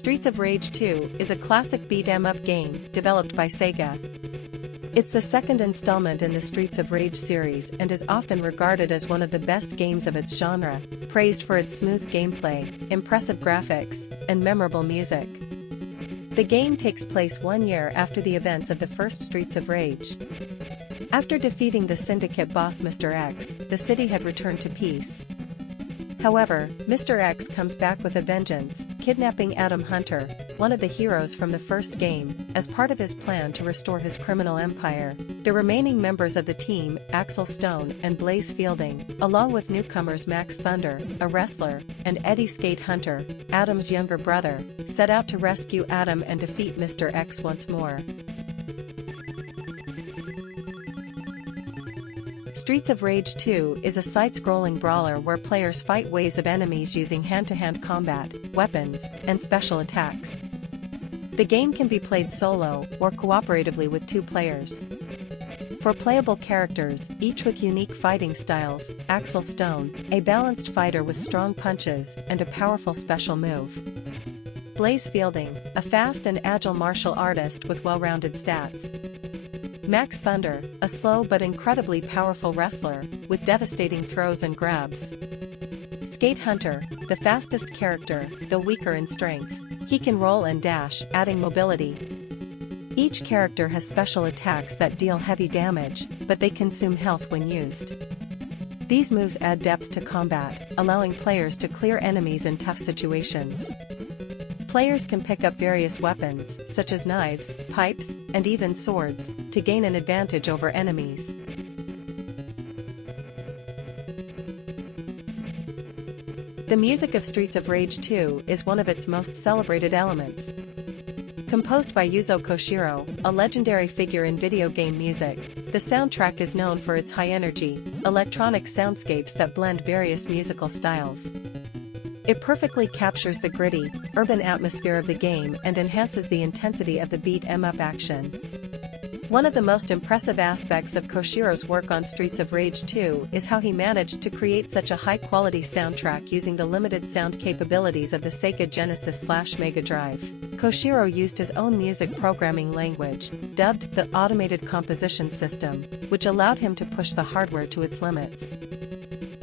Streets of Rage 2 is a classic beat-em-up game developed by Sega. It's the second installment in the Streets of Rage series and is often regarded as one of the best games of its genre, praised for its smooth gameplay, impressive graphics, and memorable music. The game takes place 1 year after the events of the first Streets of Rage. After defeating the syndicate boss Mr. X, the city had returned to peace. However, Mr. X comes back with a vengeance, kidnapping Adam Hunter, one of the heroes from the first game, as part of his plan to restore his criminal empire. The remaining members of the team, Axel Stone and Blaze Fielding, along with newcomers Max Thunder, a wrestler, and Eddie Skate Hunter, Adam's younger brother, set out to rescue Adam and defeat Mr. X once more. Streets of Rage 2 is a side-scrolling brawler where players fight waves of enemies using hand-to-hand combat, weapons, and special attacks. The game can be played solo or cooperatively with 2 players. For playable characters, each with unique fighting styles, Axel Stone, a balanced fighter with strong punches and a powerful special move. Blaze Fielding, a fast and agile martial artist with well-rounded stats. Max Thunder, a slow but incredibly powerful wrestler, with devastating throws and grabs. Skate Hunter, the fastest character, though weaker in strength. He can roll and dash, adding mobility. Each character has special attacks that deal heavy damage, but they consume health when used. These moves add depth to combat, allowing players to clear enemies in tough situations. Players can pick up various weapons, such as knives, pipes, and even swords, to gain an advantage over enemies. The music of Streets of Rage 2 is one of its most celebrated elements. Composed by Yuzo Koshiro, a legendary figure in video game music, the soundtrack is known for its high-energy, electronic soundscapes that blend various musical styles. It perfectly captures the gritty, urban atmosphere of the game and enhances the intensity of the beat-em-up action. One of the most impressive aspects of Koshiro's work on Streets of Rage 2 is how he managed to create such a high-quality soundtrack using the limited sound capabilities of the Sega Genesis/Mega Drive. Koshiro used his own music programming language, dubbed the Automated Composition System, which allowed him to push the hardware to its limits.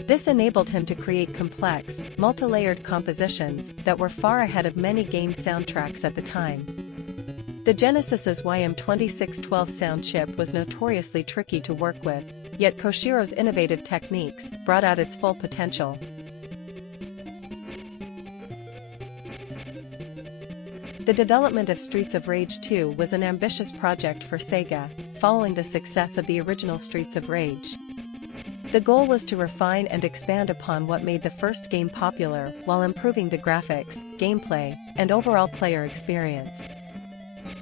This enabled him to create complex, multi-layered compositions that were far ahead of many game soundtracks at the time. The Genesis's YM2612 sound chip was notoriously tricky to work with, yet Koshiro's innovative techniques brought out its full potential. The development of Streets of Rage 2 was an ambitious project for Sega, following the success of the original Streets of Rage. The goal was to refine and expand upon what made the first game popular while improving the graphics, gameplay, and overall player experience.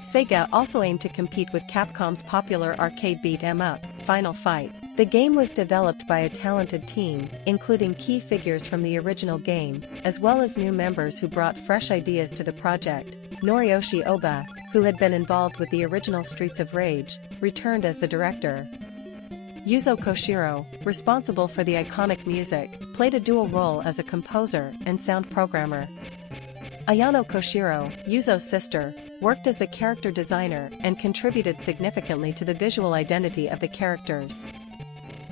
Sega also aimed to compete with Capcom's popular arcade beat-em-up, Final Fight. The game was developed by a talented team, including key figures from the original game, as well as new members who brought fresh ideas to the project. Noriyoshi Oba, who had been involved with the original Streets of Rage, returned as the director. Yuzo Koshiro, responsible for the iconic music, played a dual role as a composer and sound programmer. Ayano Koshiro, Yuzo's sister, worked as the character designer and contributed significantly to the visual identity of the characters.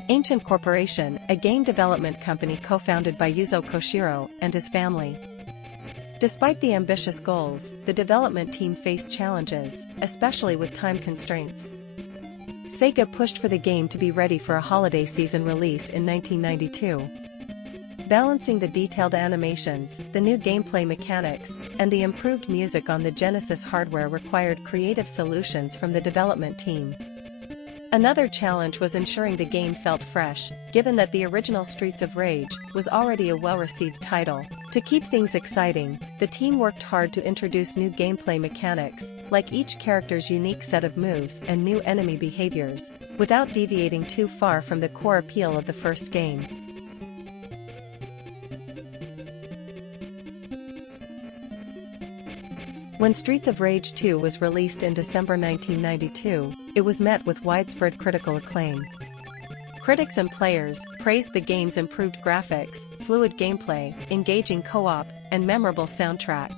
Ancient Corporation, a game development company co-founded by Yuzo Koshiro and his family. Despite the ambitious goals, the development team faced challenges, especially with time constraints. Sega pushed for the game to be ready for a holiday season release in 1992. Balancing the detailed animations, the new gameplay mechanics, and the improved music on the Genesis hardware required creative solutions from the development team. Another challenge was ensuring the game felt fresh, given that the original Streets of Rage was already a well-received title. To keep things exciting, the team worked hard to introduce new gameplay mechanics, like each character's unique set of moves and new enemy behaviors, without deviating too far from the core appeal of the first game. When Streets of Rage 2 was released in December 1992, it was met with widespread critical acclaim. Critics and players praised the game's improved graphics, fluid gameplay, engaging co-op, and memorable soundtrack.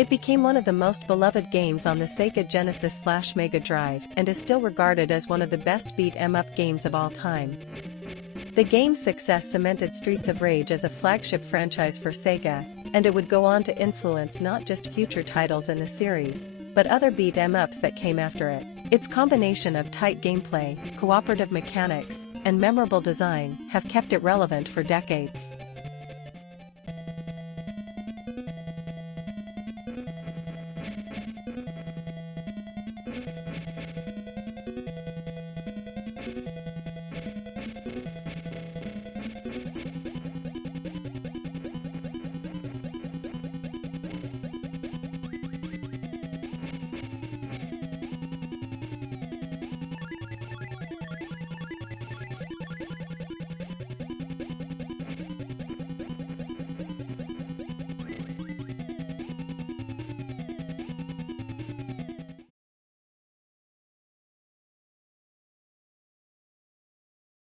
It became one of the most beloved games on the Sega Genesis/Mega Drive and is still regarded as one of the best beat-em-up games of all time. The game's success cemented Streets of Rage as a flagship franchise for Sega, and it would go on to influence not just future titles in the series, but other beat-em-ups that came after it. Its combination of tight gameplay, cooperative mechanics, and memorable design have kept it relevant for decades.